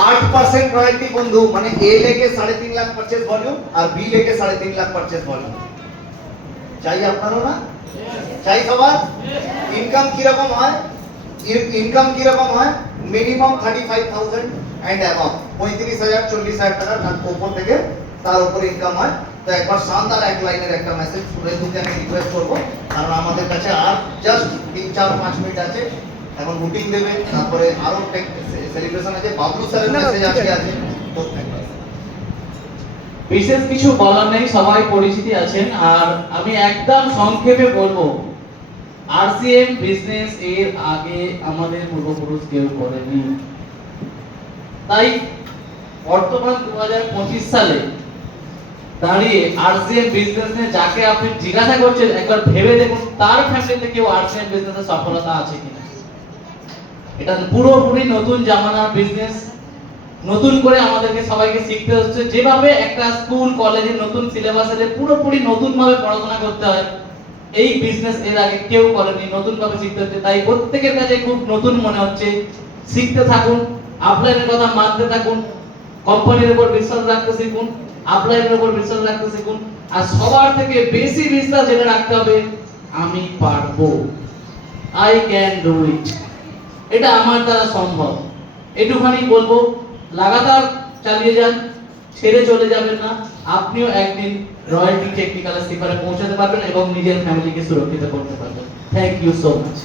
8% royalty बंधु माने ए लेके 3.5 लाख परचेज वॉल्यूम और बी लेके 3.5 लाख परचेज वॉल्यूम चाहिए আপনারও না চাই সবার ইনকাম কি রকম হয় মিনিমাম 35000 এন্ড অ্যাবাভ 35000 40000 টাকা তার উপর থেকে তার উপর ইনকাম হয় তো একবার শানদার এক লাইনের একটা মেসেজ সুরেশকে আমি রিকোয়েস্ট করব কারণ আমাদের কাছে আর জাস্ট 3-4-5 মিনিট আছে এখন বুকিং দেবে তারপরে আরো সেলিব্রেশন আছে বাবলু স্যারের মেসেজ আজকে আছে তো বিশেষ কিছু বলার নেই, সবাই পরিচিতি আছেন। আর আমি একদম সংক্ষেপে বলবো, আরসিএম বিজনেস এর আগে আমাদের পূর্বপুরুষ কেউ করেনি। তাই বর্তমান 2025 সালে দাঁড়িয়ে আরসিএম বিজনেস নিয়ে যাকে আপনি জিজ্ঞাসা করছেন একবার ভেবে দেখুন তার ফ্যামিলিতে কেউ আরসিএম বিজনেসে সফলতা আছে কিনা। এটা পুরোপুরি নতুন জামানার বিজনেস, নতুন করে আমাদেরকে সবাইকে শিখতে হচ্ছে। যেভাবে একটা স্কুল কলেজে নতুন সিলেবাসে পুরোপুরি নতুন ভাবে পড়াশোনা করতে হয়, এই বিজনেস এর আগে কেউ করেনি, নতুন ভাবে শিখতে হচ্ছে। তাই প্রত্যেকের কাছে খুব নতুন মনে হচ্ছে। শিখতে থাকুন, আপলাইনের কথা মানতে থাকুন, কোম্পানির উপর বিশ্বাস রাখতে শিখুন, আপলাইনের উপর বিশ্বাস রাখতে শিখুন। আর সবার থেকে বেশি বিশ্বাস যেটা রাখতে হবে, আমি পারবো, আই ক্যান ডু ইট, এটা আমার দ্বারা সম্ভব। এটুখানি বলবো, লাগাতার চালিয়ে যান, ছেড়ে চলে যাবেন না। আপনিও একদিন রয়্যালটি টেকনিক্যাল শিখরে পৌঁছাতে পারবেন এবং নিজের ফ্যামিলিকে সুরক্ষিত করতে পারবেন। Thank you so much.